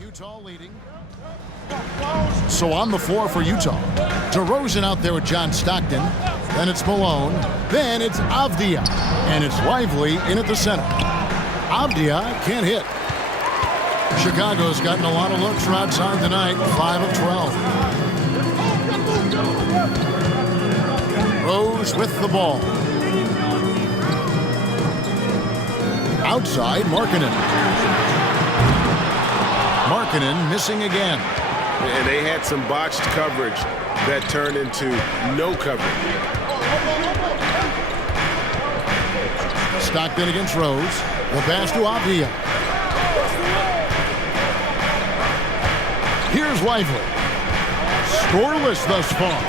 Utah leading. So on the floor for Utah. DeRozan out there with John Stockton. Then it's Malone. Then it's Avdia. And it's Lively in at the center. Avdia can't hit. Chicago's gotten a lot of looks from outside tonight. 5 of 12. Rose with the ball. Outside, Markkanen. Markkanen missing again. And they had some botched coverage that turned into no coverage. Stockton against Rose. The pass to Avdia. Here's Lively. Scoreless thus far.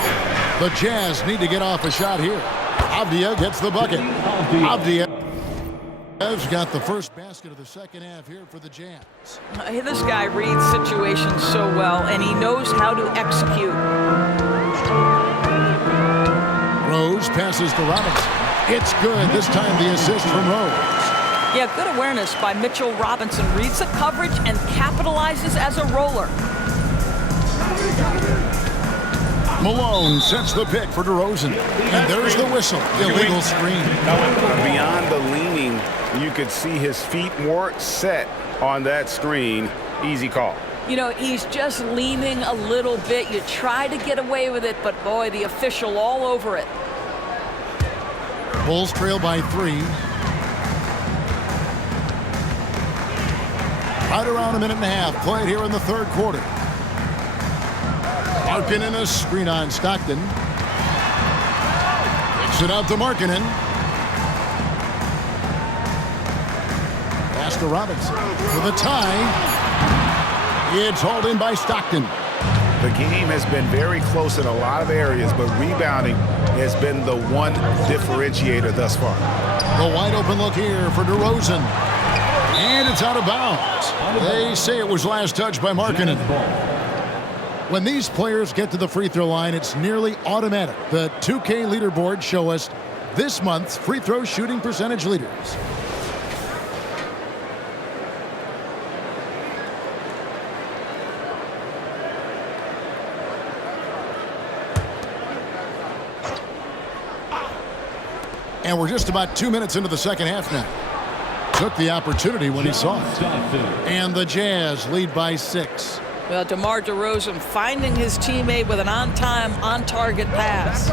The Jazz need to get off a shot here. Avdia gets the bucket. Avdia has got the first basket of the second half here for the Jazz. This guy reads situations so well, and he knows how to execute. Rose passes to Robinson. It's good. This time the assist from Rose. Yeah, good awareness by Mitchell Robinson. Reads the coverage and capitalizes as a roller. Malone sets the pick for DeRozan. And there's the whistle. Illegal screen. Beyond the leaning, you could see his feet weren't set on that screen. Easy call. You know, he's just leaning a little bit. You try to get away with it, but boy, the official all over it. Bulls trail by 3. Right around a minute and a half played here in the third quarter. Markkanen a screen on Stockton. Kicks it out to Markkanen. Pass to Robinson for the tie. It's hauled in by Stockton. The game has been very close in a lot of areas, but rebounding has been the one differentiator thus far. The wide open look here for DeRozan. And it's out of bounds. They say it was last touched by Markkanen. When these players get to the free throw line, it's nearly automatic. The 2K leaderboards show us this month's free throw shooting percentage leaders. And we're just about 2 minutes into the second half now. Took the opportunity when he saw it. And the Jazz lead by 6. Well, DeMar DeRozan finding his teammate with an on-time, on-target pass.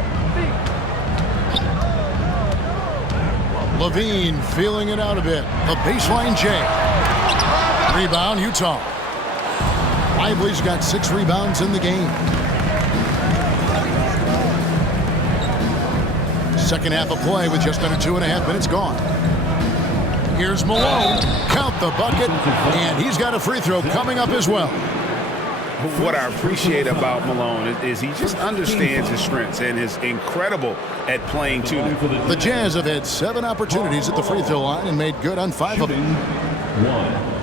Levine feeling it out a bit. The baseline J. Rebound, Utah. Lively's got 6 rebounds in the game. Second half of play with just under 2.5 minutes gone. Here's Malone. Count the bucket. And he's got a free throw coming up as well. What I appreciate about Malone is he just understands his strengths and is incredible at playing to them. The Jazz have had 7 opportunities at the free throw line and made good on 5 of them. 1.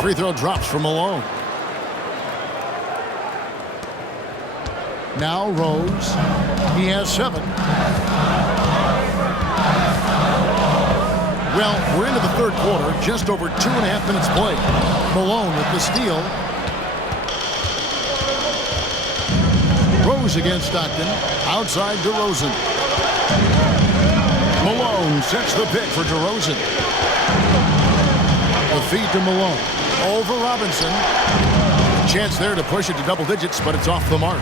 Free throw drops from Malone. Now Rose. He has 7. Well, we're into the third quarter. Just over 2.5 minutes played. Malone with the steal. Rose against Stockton. Outside DeRozan. Malone sets the pick for DeRozan. The feed to Malone. Over Robinson. Chance there to push it to double digits, but it's off the mark.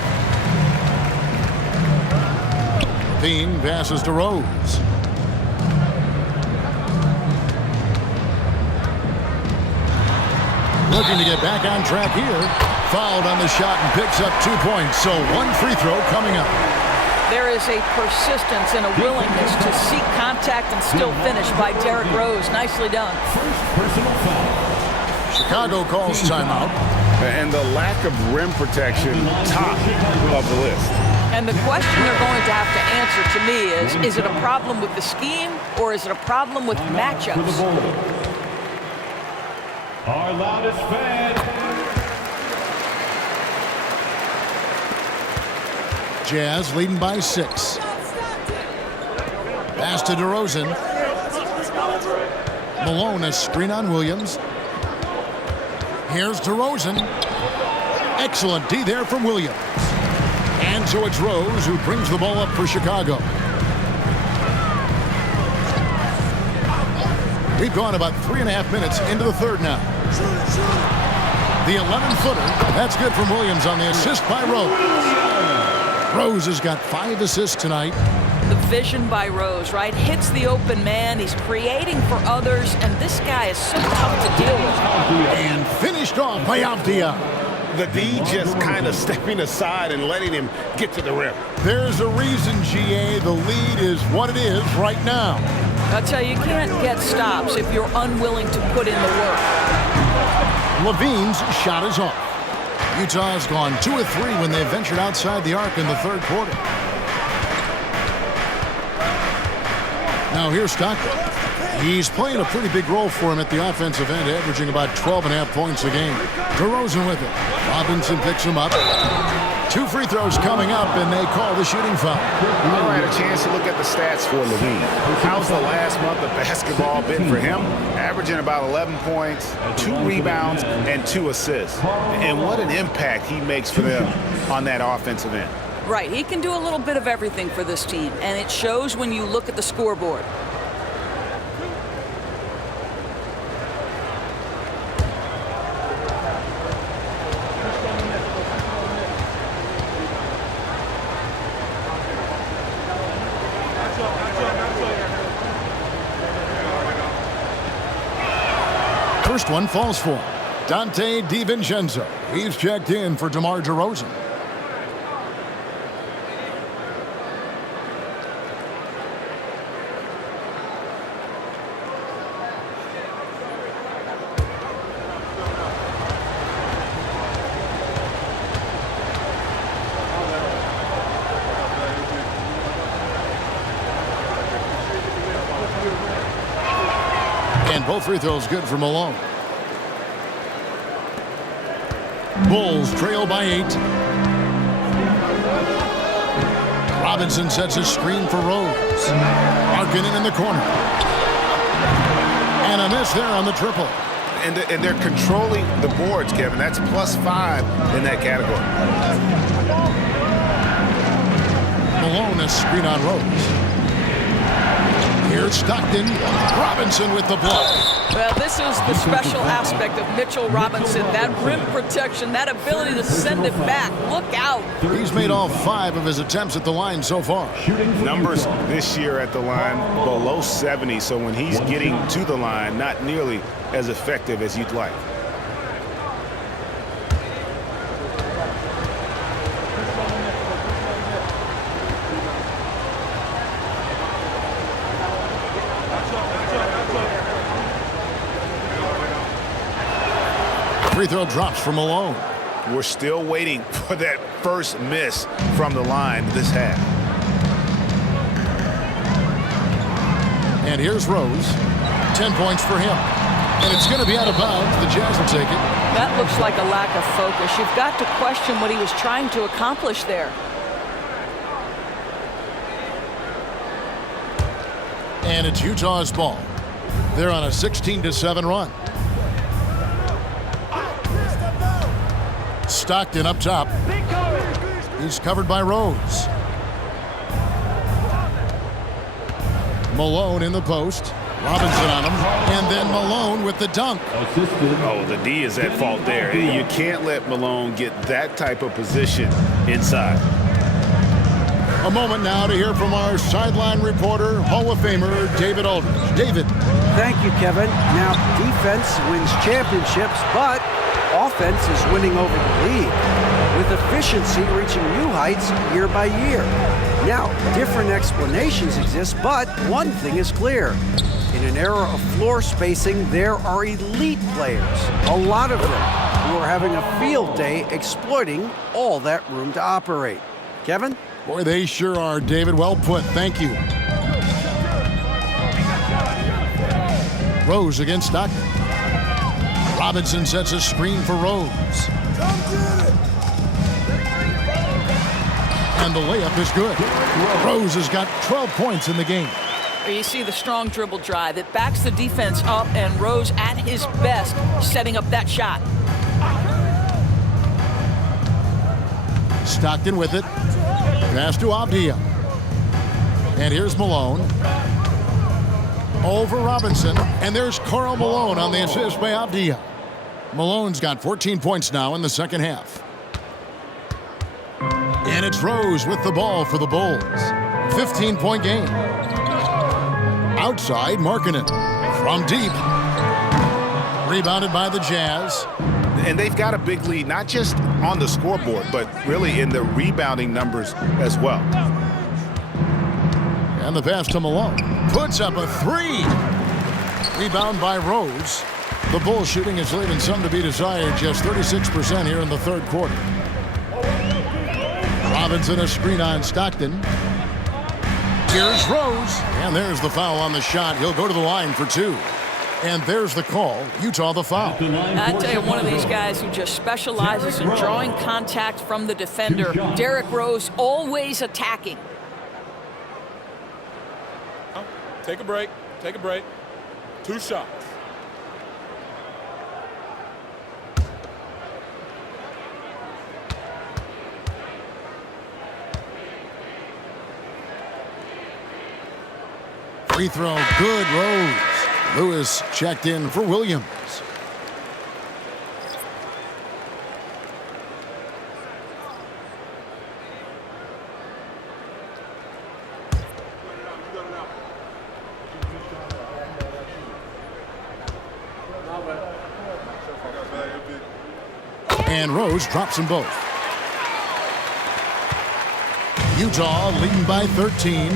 Bean passes to Rose. Looking to get back on track here. Fouled on the shot and picks up 2 points. So 1 free throw coming up. There is a persistence and a willingness to seek contact and still finish by Derrick Rose. Nicely done. Chicago calls timeout. And the lack of rim protection, top of the list. And the question they're going to have to answer to me is it a problem with the scheme or is it a problem with matchups? Our loudest fan. Jazz leading by 6. Pass to DeRozan. Malone, a screen on Williams. Here's DeRozan. Excellent D there from Williams. And so it's Rose who brings the ball up for Chicago. We've gone about 3.5 minutes into the third now. The 11-footer. That's good from Williams on the assist by Rose. Rose has got 5 assists tonight. The vision by Rose, right? Hits the open man. He's creating for others, and this guy is so tough to deal with. And finished off by Avdia. The D just kind of stepping aside and letting him get to the rim. There's a reason, GA, the lead is what it is right now. I'll tell you, you can't get stops if you're unwilling to put in the work. Levine's shot is off. Utah's gone 2 of 3 when they ventured outside the arc in the third quarter. Now here's Stockton. He's playing a pretty big role for him at the offensive end, averaging about 12.5 points a game. DeRozan with it. Robinson picks him up. 2 free throws coming up, and they call the shooting foul. All right, a chance to look at the stats for Levine. How's the last month of basketball been for him? Averaging about 11 points, 2 rebounds, and 2 assists. And what an impact he makes for them on that offensive end. Right, he can do a little bit of everything for this team, and it shows when you look at the scoreboard. First one falls for Dante DiVincenzo. He's checked in for DeMar DeRozan. And both free throws good for Malone. Bulls trail by 8. Robinson sets a screen for Rose. Markkanen in the corner. And a miss there on the triple. And they're controlling the boards, Kevin. That's +5 in that category. Malone, a screen on Rose. Here's Stockton. Robinson with the block. Well, this is the special aspect of Mitchell Robinson. That rim protection, that ability to send it back. Look out. He's made all 5 of his attempts at the line so far. Numbers this year at the line below 70, so when he's getting to the line, not nearly as effective as you'd like. Free throw drops for Malone. We're still waiting for that first miss from the line this half. And here's Rose. 10 points for him. And it's going to be out of bounds. The Jazz will take it. That looks like a lack of focus. You've got to question what he was trying to accomplish there. And it's Utah's ball. They're on a 16-7 run. Stockton up top. He's covered by Rose. Malone in the post. Robinson on him. And then Malone with the dunk. Oh, the D is at fault there. You can't let Malone get that type of position inside. A moment now to hear from our sideline reporter, Hall of Famer David Aldridge. David. Thank you, Kevin. Now, defense wins championships, but offense is winning over the league. with efficiency reaching new heights year by year. Now, different explanations exist, but one thing is clear. In an era of floor spacing, there are elite players, a lot of them, who are having a field day exploiting all that room to operate. Kevin? Boy, they sure are, David. Well put. Thank you. Rose against Stockton. Robinson sets a screen for Rose. And the layup is good. Rose has got 12 points in the game. You see the strong dribble drive. It backs the defense up, and Rose at his best setting up that shot. Stockton with it. Pass to Avdia. And here's Malone. Over Robinson. And there's Karl Malone on the assist by Avdia. Malone's got 14 points now in the second half. And it's Rose with the ball for the Bulls. 15-point game. Outside, Markkanen. From deep. Rebounded by the Jazz. And they've got a big lead, not just on the scoreboard, but really in the rebounding numbers as well. And the pass to Malone. Puts up a three. Rebound by Rose. The Bulls shooting is leaving some to be desired. Just 36% here in the third quarter. Robinson a screen on Stockton. Here's Rose. And there's the foul on the shot. He'll go to the line for two. And there's the call. Utah the foul. I tell you, one of these guys who just specializes in drawing contact from the defender. Derrick Rose, always attacking. Take a break. Take a break. 2 shots. Free throw, good. Rose. Lewis checked in for Williams. And Rose drops them both. Utah leading by 13.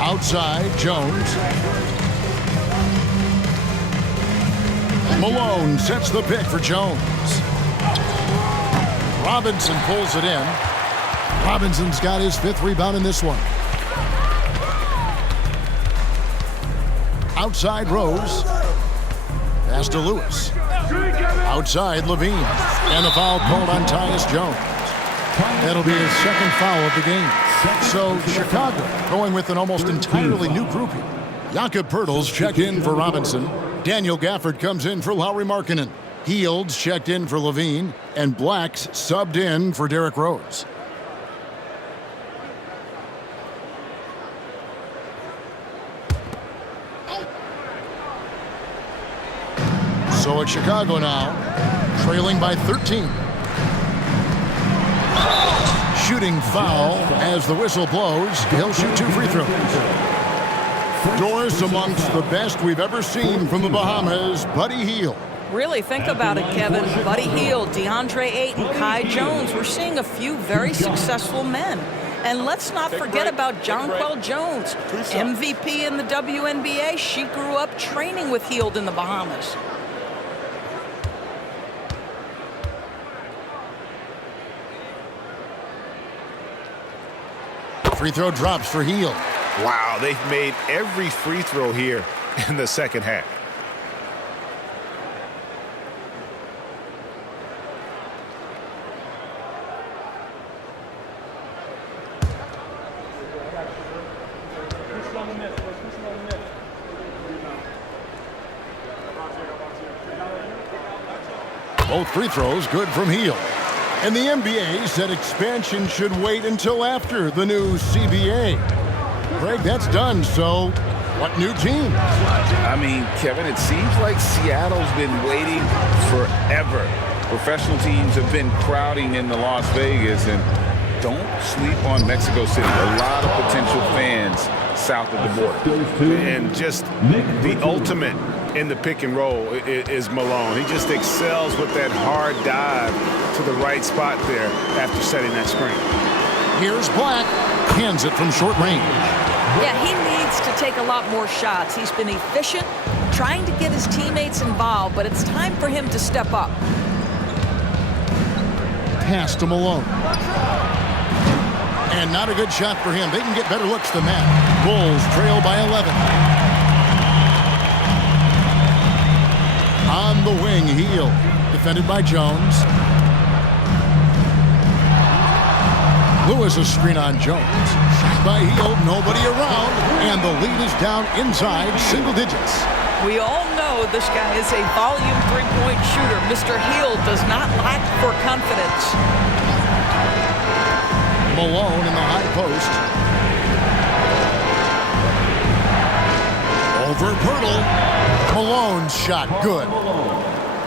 Outside, Jones. Malone sets the pick for Jones. Robinson pulls it in. Robinson's got his 5th rebound in this one. Outside, Rose. Pass to Lewis. Outside, Levine. And the foul called on Tyus Jones. That'll be his 2nd foul of the game. So Chicago going with an almost entirely new group here. Jakob Poeltl's checked in for Robinson. Daniel Gafford comes in for Lauri Markkanen. Heald's checked in for Levine. And Black's subbed in for Derrick Rose. So it's Chicago now, trailing by 13. Shooting foul as the whistle blows. He'll shoot 2 free throws. Doors amongst the best we've ever seen from the Bahamas, Buddy Hield. Really think about it, Kevin. Buddy Hield, DeAndre Ayton, Kai Jones. We're seeing a few very successful men. And let's not forget about Jonquel Jones, MVP in the WNBA. She grew up training with Hield in the Bahamas. Free throw drops for Hield. Wow, they've made every free throw here in the second half. Both free throws good from Hield. And the NBA said expansion should wait until after the new CBA. Greg, that's done, so what new team? I mean, Kevin, it seems like Seattle's been waiting forever. Professional teams have been crowding into Las Vegas, and don't sleep on Mexico City. A lot of potential fans south of the border. And just the ultimate in the pick and roll is Malone. He just excels with that hard dive to the right spot there after setting that screen. Here's Black. Hands it from short range. Yeah, he needs to take a lot more shots. He's been efficient, trying to get his teammates involved, but it's time for him to step up. Pass to Malone. And not a good shot for him. They can get better looks than that. Bulls trail by 11. On the wing, Heel. Defended by Jones. Lewis a screen on Jones. Shot by Heel. Nobody around. And the lead is down inside single digits. We all know this guy is a volume three-point shooter. Mr. Heel does not lack for confidence. Malone in the high post. Over Pirtle. Malone's shot good.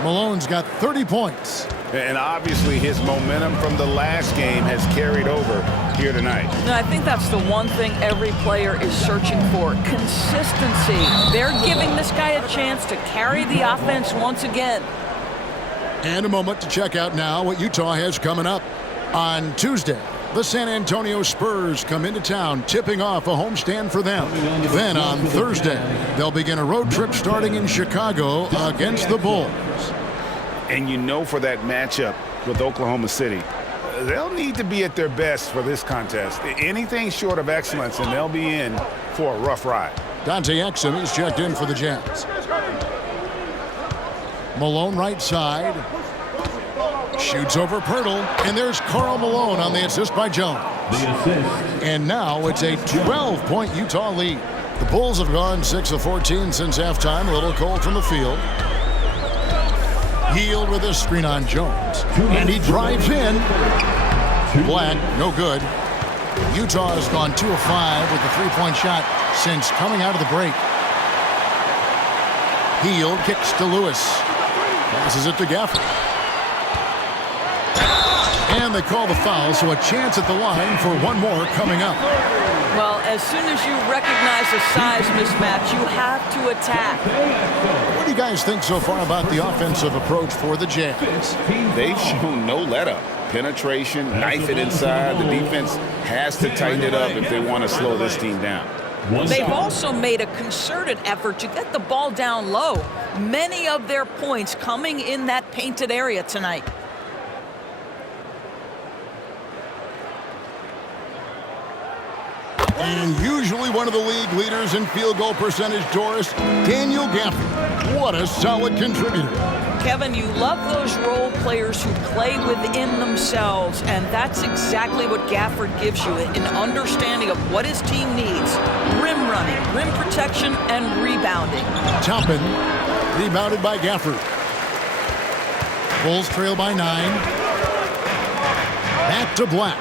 Malone's got 30 points. And obviously his momentum from the last game has carried over here tonight. No, I think that's the one thing every player is searching for. Consistency. They're giving this guy a chance to carry the offense once again. And a moment to check out now what Utah has coming up. On Tuesday, the San Antonio Spurs come into town, tipping off a homestand for them. Then on Thursday, they'll begin a road trip starting in Chicago against the Bulls. And you know, for that matchup with Oklahoma City, they'll need to be at their best for this contest. Anything short of excellence, and they'll be in for a rough ride. Dante Exum is checked in for the Jazz. Malone right side. Shoots over Pirtle, and there's Karl Malone on the assist by Jones. And now it's a 12-point Utah lead. The Bulls have gone 6 of 14 since halftime. A little cold from the field. Heel with a screen on Jones. And he drives in. Black, no good. Utah has gone 2 of 5 with the three-point shot since coming out of the break. Heel kicks to Lewis. Passes it to Gafford. And they call the foul, so a chance at the line for one more coming up. Well, as soon as you recognize a size mismatch, you have to attack. What do you guys think so far about the offensive approach for the Jazz? They've shown no let-up. Penetration, knife it inside. The defense has to tighten it up if they want to slow this team down. They've also made a concerted effort to get the ball down low. Many of their points coming in that painted area tonight. And usually one of the league leaders in field goal percentage, Doris, Daniel Gafford. What a solid contributor. Kevin, you love those role players who play within themselves, and that's exactly what Gafford gives you, an understanding of what his team needs. Rim running, rim protection, and rebounding. Toppin, rebounded by Gafford. Bulls trail by 9. Back to Black.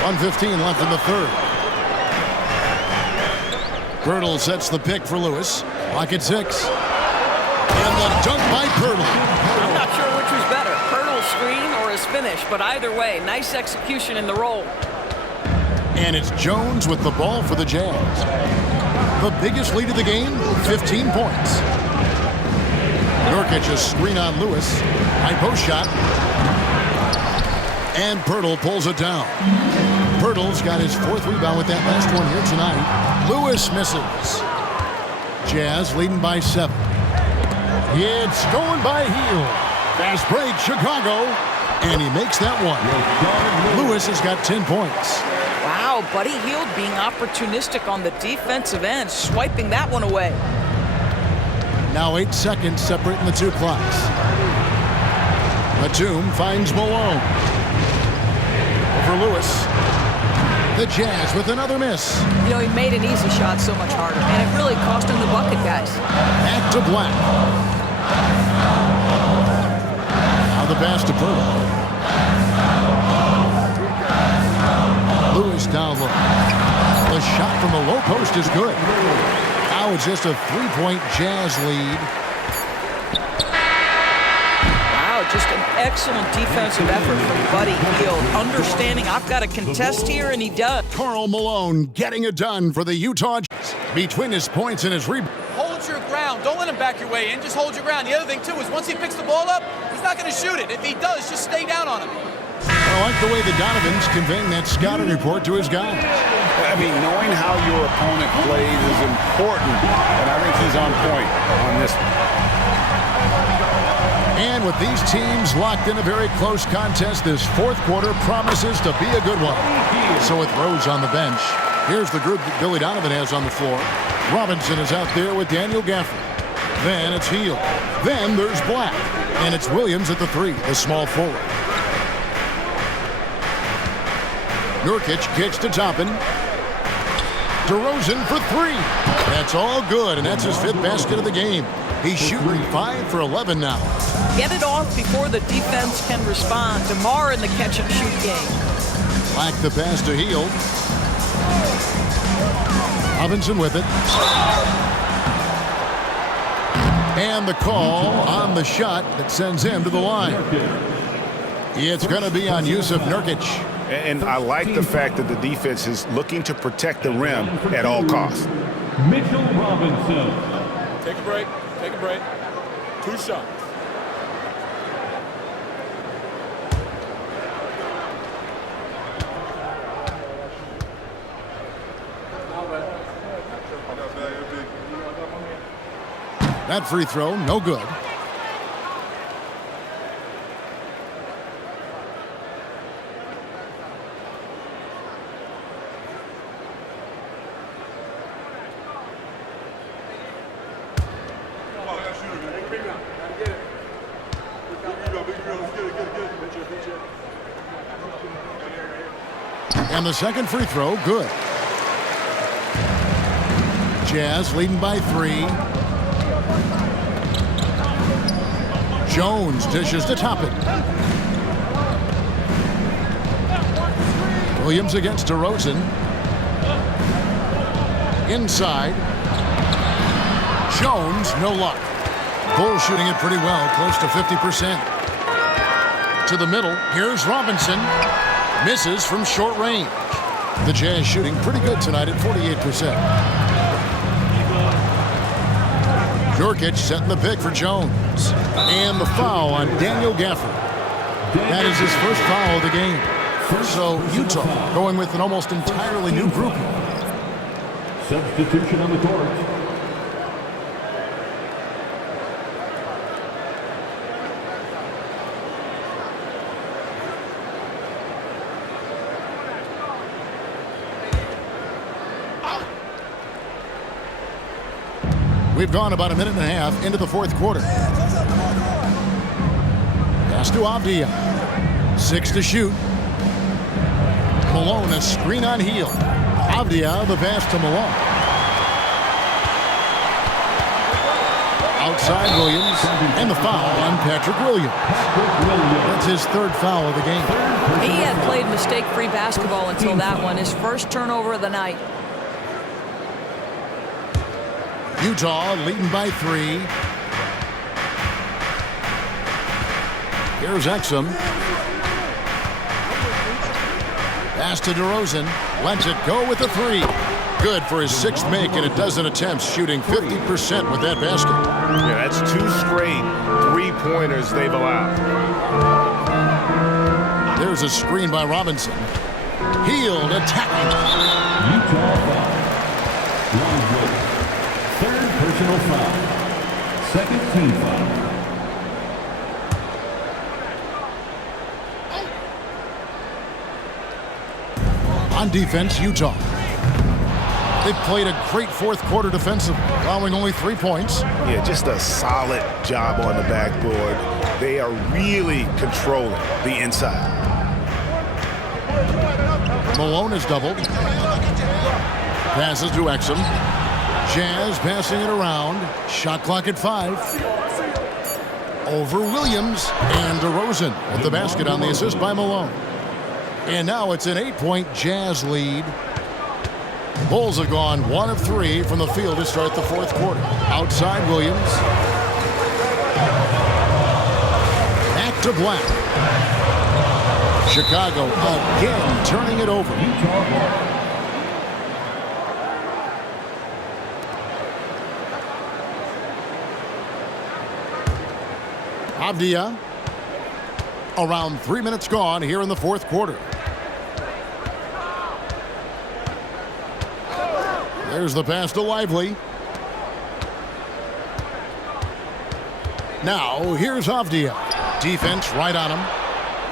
1:15 left in the third. Pirtle sets the pick for Lewis. Clock at 6. And the dunk by Pirtle. I'm not sure which was better, Pirtle's screen or his finish, but either way, nice execution in the roll. And it's Jones with the ball for the Jazz. The biggest lead of the game, 15 points. Nurkic a screen on Lewis. High post shot. And Pirtle pulls it down. Pirtle's got his 4th rebound with that last one here tonight. Lewis misses. Jazz leading by 7. It's stolen by Heel. Fast break, Chicago. And he makes that one. Lewis has got 10 points. Wow, Buddy Hield being opportunistic on the defensive end, swiping that one away. Now 8 seconds separating the two clocks. Batum finds Malone. Over Lewis. The Jazz with another miss. You know, he made an easy shot so much harder, and it really cost him the bucket, guys. Back to Black. Now the pass to Pirtle. Lewis down low. The shot from the low post is good. Now it's just a 3-point Jazz lead. Wow, Just an excellent defensive effort from Buddy Hield. Understanding I've got to contest here, and he does. Karl Malone getting it done for the Utah Jazz. Between his points and his rebound. Hold your ground. Don't let him back your way in. Just hold your ground. The other thing, too, is once he picks the ball up, he's not going to shoot it. If he does, just stay down on him. I like the way the Donovan's conveying that scouting report to his guys. I mean, knowing how your opponent plays is important, and I think he's on point on this one. And with these teams locked in a very close contest, this fourth quarter promises to be a good one. So with Rose on the bench, here's the group that Billy Donovan has on the floor. Robinson is out there with Daniel Gafford. Then it's Hield. Then there's Black. And it's Williams at the 3, the small forward. Nurkic kicks to Toppin. DeRozan for 3. That's all good, and that's his 5th basket of the game. He's shooting 5 for 11 now. Get it off before the defense can respond. DeMar in the catch-and-shoot game. Black the pass to Hield. Robinson with it. And the call on the shot that sends him to the line. It's going to be on Yusuf Nurkic. And I like the fact that the defense is looking to protect the rim at all costs. Mitchell Robinson. Take a break. Take a break. 2 shots. That free throw, no good. And the second free throw, good. Jazz leading by 3. Jones dishes to Toppin. Williams against DeRozan. Inside. Jones, no luck. Bulls shooting it pretty well, close to 50%. To the middle, here's Robinson. Misses from short range. The Jazz shooting pretty good tonight at 48%. Nurkic setting the pick for Jones. And the foul on Daniel Gafford. That is his first foul of the game. So Utah going with an almost entirely new group. Substitution on the court. We've gone about a minute and a half into the fourth quarter. Pass to Avdia. 6 to shoot. Malone a screen on Hield. Avdia the pass to Malone. Outside Williams and the foul on Patrick Williams. That's his 3rd foul of the game. He had played mistake-free basketball until that one. His first turnover of the night. Utah leading by 3. Here's Exum. Pass to DeRozan. Lets it go with the 3. Good for his 6th make in a dozen attempts, shooting 50% with that basket. Yeah, that's 2 straight 3-pointers they've allowed. There's a screen by Robinson. Hield attacking. Utah foul. 3rd personal foul. 2nd team foul. On defense, Utah. They've played a great fourth quarter defensively, allowing only 3 points. Yeah, just a solid job on the backboard. They are really controlling the inside. Malone is doubled. Passes to Exum. Jazz passing it around. Shot clock at 5. Over Williams and DeRozan with the basket on the assist by Malone. And now it's an 8-point Jazz lead. The Bulls have gone 1 of 3 from the field to start the fourth quarter. Outside Williams. Back to Black. Chicago again turning it over. Avdia. Around 3 minutes gone here in the fourth quarter. There's the pass to Lively. Now, here's Avdia. Defense right on him.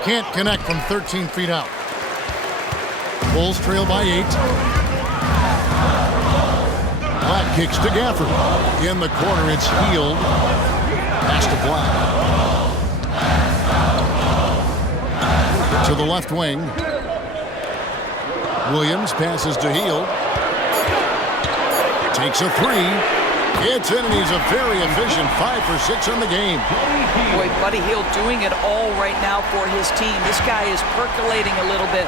Can't connect from 13 feet out. Bulls trail by 8. Black kicks to Gafford. In the corner, it's Healed. Pass to Black. To the left wing. Williams passes to Healed. Takes a three. It's in, and he's a very efficient 5 for 6 on the game. Boy, Buddy Hield doing it all right now for his team. This guy is percolating a little bit.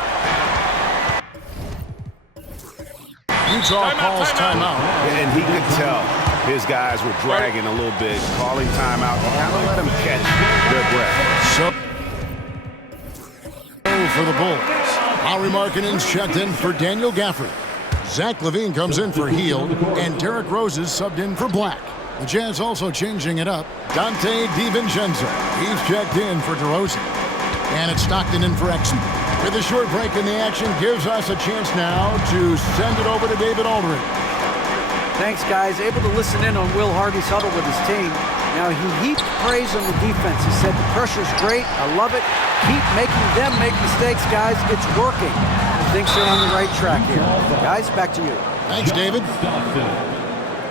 Utah calls timeout. And he could tell his guys were dragging a little bit, calling timeout to kind of let them catch their breath. So for the Bulls. Henry Markkanen's checked in for Daniel Gafford. Zach LaVine comes in for Healed, and Derrick Rose is subbed in for Black. The Jazz also changing it up. Dante DiVincenzo. He's checked in for DeRozan. And it's Stockton in for Exum. With a short break in the action, gives us a chance now to send it over to David Aldridge. Thanks, guys. Able to listen in on Will Hardy's huddle with his team. Now, he heaped praise on the defense. He said, the pressure's great. I love it. Keep making them make mistakes, guys. It's working. He thinks they're on the right track here. Guys, back to you. Thanks, David. Stockton.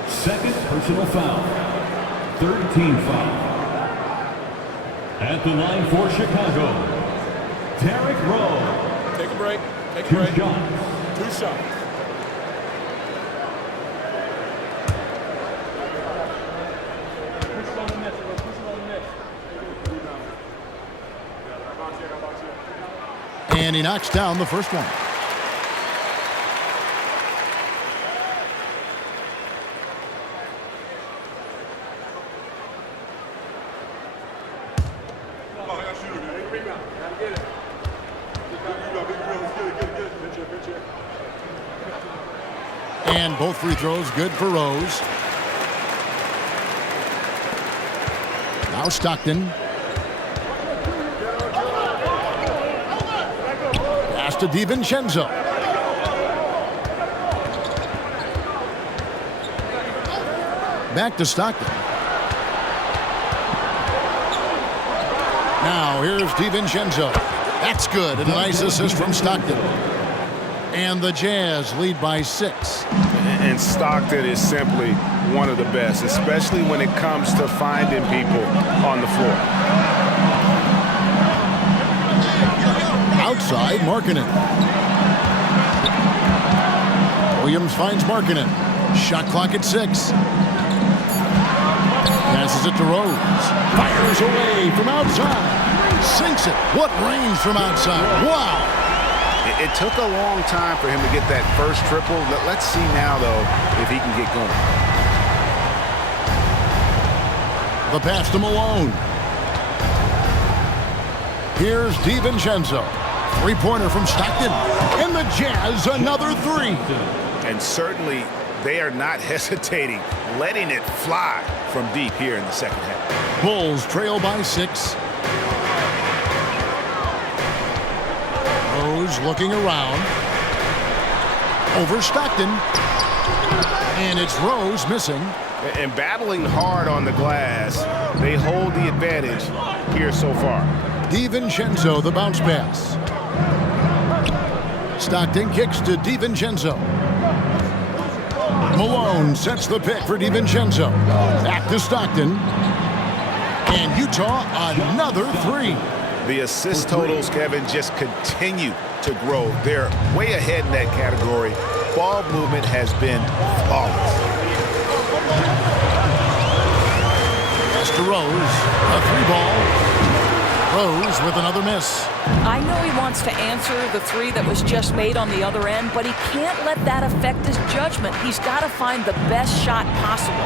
Second personal foul. Third team foul. At the line for Chicago, Derrick Rose. Take a break. Take a 2 break. shots. 2 shots. And he knocks down the first one. And both free throws good for Rose. Now Stockton. Pass to DiVincenzo. Back to Stockton. Now here's DiVincenzo. That's good. A nice assist from Stockton. And the Jazz lead by 6. And Stockton is simply one of the best, especially when it comes to finding people on the floor. Outside, Markkanen. Williams finds Markkanen. Shot clock at 6. Passes it to Rose. Fires away from outside. Sinks it. What range from outside. Wow. It took a long time for him to get that first triple. Let's see now, though, if he can get going. The pass to Malone. Here's DiVincenzo. Three-pointer from Stockton. And the Jazz, another 3. And certainly, they are not hesitating, letting it fly from deep here in the second half. Bulls trail by 6. Rose looking around. Over Stockton. And it's Rose missing. And battling hard on the glass, they hold the advantage here so far. DiVincenzo, the bounce pass. Stockton kicks to DiVincenzo. Malone sets the pick for DiVincenzo. Back to Stockton. And Utah, another 3. The assist totals, Kevin, just continue to grow. They're way ahead in that category. Ball movement has been flawless. Pass to Rose. A 3-ball. Rose with another miss. I know he wants to answer the 3 that was just made on the other end, but he can't let that affect his judgment. He's got to find the best shot possible.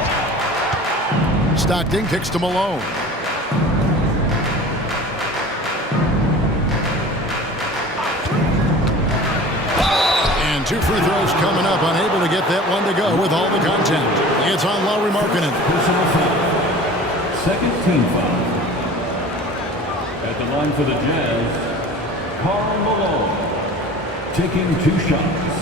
And 2 free throws coming up. Unable to get that one to go with all the contact. It's on Lauri Markkanen. Personal foul. Second team foul. At the line for the Jazz, Karl Malone. Taking 2 shots.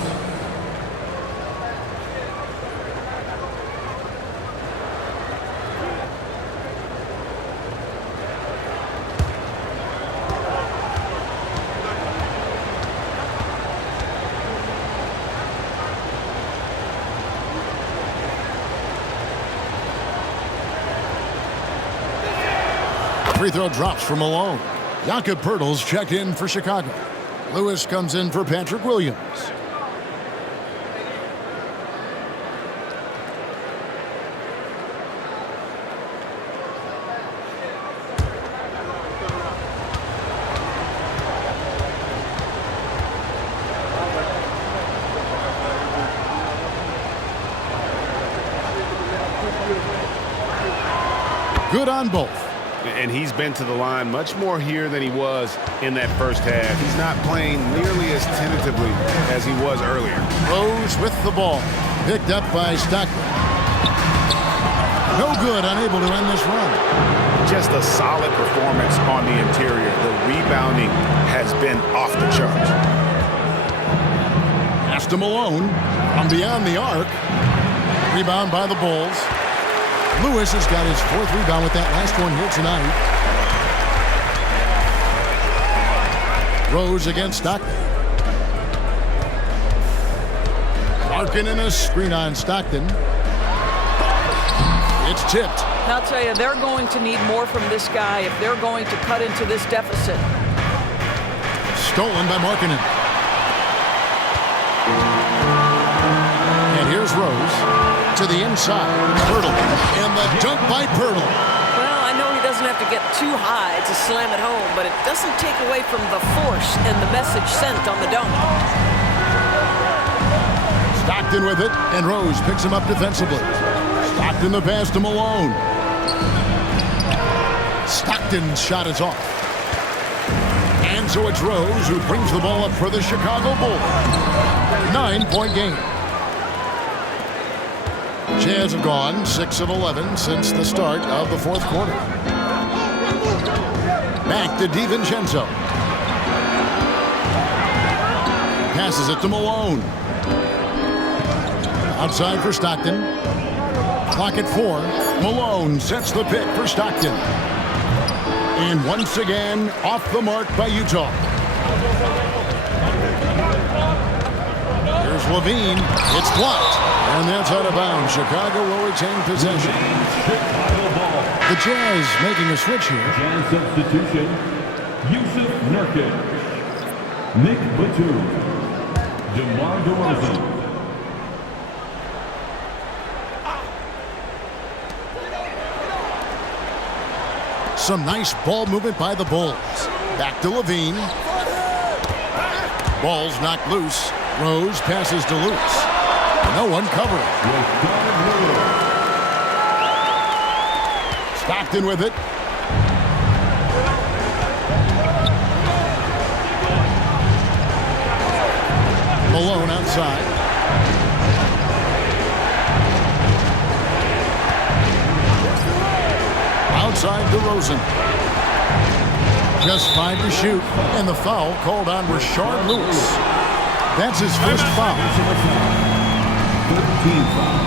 Free throw drops for Malone. Jakob Poeltl's checked in for Chicago. Lewis comes in for Patrick Williams. Good on both. And he's been to the line much more here than he was in that first half. He's not playing nearly as tentatively as he was earlier. Rose with the ball. Picked up by Stockton. No good, unable to end this run. Just a solid performance on the interior. The rebounding has been off the charts. Pass to Malone from beyond the arc. Rebound by the Bulls. Lewis has got his 4th rebound with that last one here tonight. Rose against Stockton. Markkanen a screen on Stockton. It's tipped. And I'll tell you, they're going to need more from this guy if they're going to cut into this deficit. Stolen by Markkanen. And here's Rose to the inside. Poeltl. And the dunk by Poeltl. Well, I know he doesn't have to get too high to slam it home, but it doesn't take away from the force and the message sent on the dunk. Stockton with it, and Rose picks him up defensively. Stockton the pass to Malone. Stockton's shot is off. And so it's Rose who brings the ball up for the Chicago Bulls. 9-point game. Jazz have gone 6 of 11 since the start of the 4th quarter. Back to DiVincenzo. Passes it to Malone. Outside for Stockton. Clock at 4. Malone sets the pick for Stockton. And once again, off the mark by Utah. Here's Levine. It's blocked. And that's out of bounds. Chicago will retain possession. The Jazz making a switch here. Jazz substitution. Yusuf Nurkic. Nick Batum. DeMar DeRozan. Some nice ball movement by the Bulls. Back to Levine. Ball's knocked loose. Rose passes to Lewis. No one covering. Stockton with it. Malone outside. Outside DeRozan. Just 5 to shoot. And the foul called on Rashard Lewis. That's his first foul. 13 foul.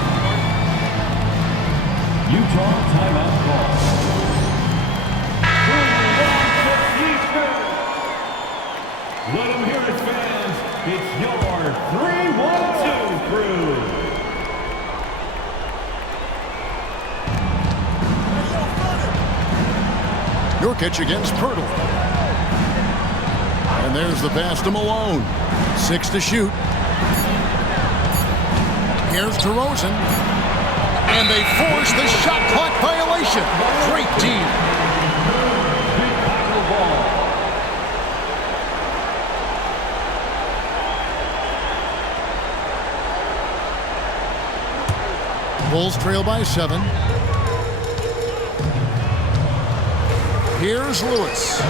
Utah timeout call. Let them hear it, fans. It's your 3-1-2 crew. Nurkic against Poeltl. And there's the pass to Malone. 6 to shoot. Here's DeRozan. And they force the shot clock violation. Great team. Bulls trail by 7. Here's Lewis.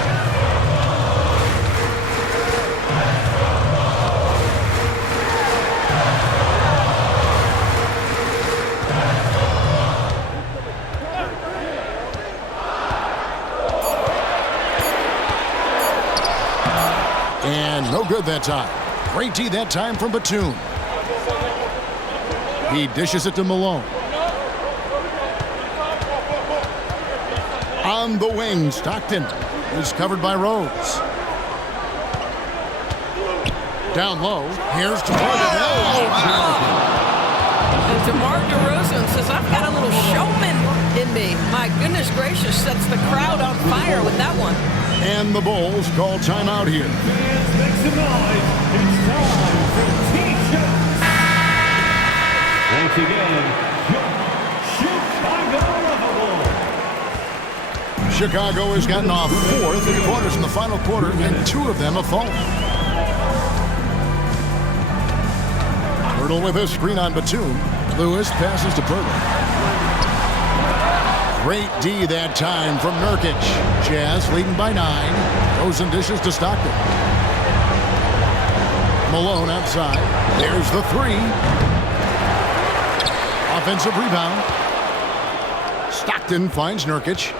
And no good that time. Great D that time from Batum. He dishes it to Malone. On the wing, Stockton is covered by Rose. Down low, here's DeMar And DeMar DeRozan says, I've got a little showman in me. My goodness gracious, sets the crowd on fire with that one. And the Bulls call timeout here. Fans, make some noise. It's time for T-shirts. Once again, Chicago has gotten off 4 3-pointers in the final quarter, and 2 of them have fallen. Pirtle with a screen on Batum. Lewis passes to Pirtle. Great D that time from Nurkic. Jazz leading by 9. Goes and dishes to Stockton. Malone outside. There's the 3. Offensive rebound. Stockton finds Nurkic.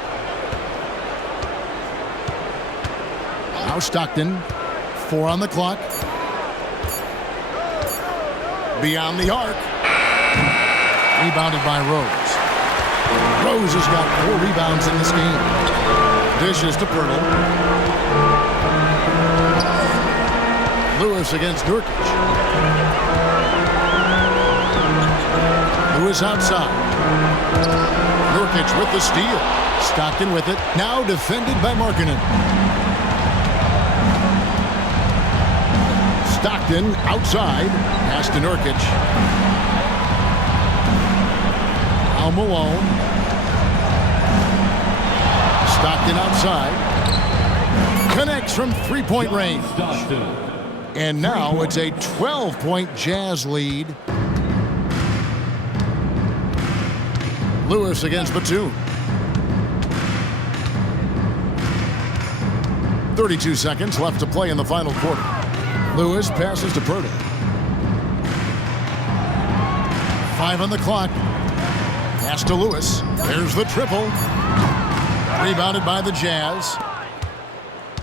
Now Stockton. 4 on the clock. Beyond the arc. Rebounded by Rose. Rose has got 4 rebounds in this game. Dishes to Pirtle. Lewis against Nurkic. Lewis outside. Nurkic with the steal. Stockton with it. Now defended by Markkanen. Stockton outside. Pass to Nurkic. Now Malone. Stockton outside. Connects from 3-point range. And now it's a 12-point Jazz lead. Lewis against Batum. 32 seconds left to play in the final quarter. Lewis passes to Pirtle. 5 on the clock. Pass to Lewis. There's the triple. Rebounded by the Jazz.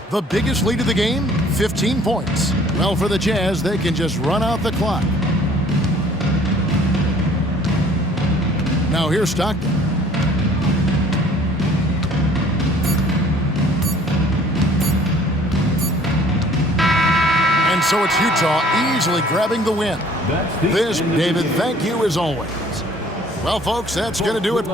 The biggest lead of the game, 15 points. Well, for the Jazz, they can just run out the clock. Now here's Stockton. And so it's Utah easily grabbing the win. This, David, thank you as always. Well, folks, that's going to do it.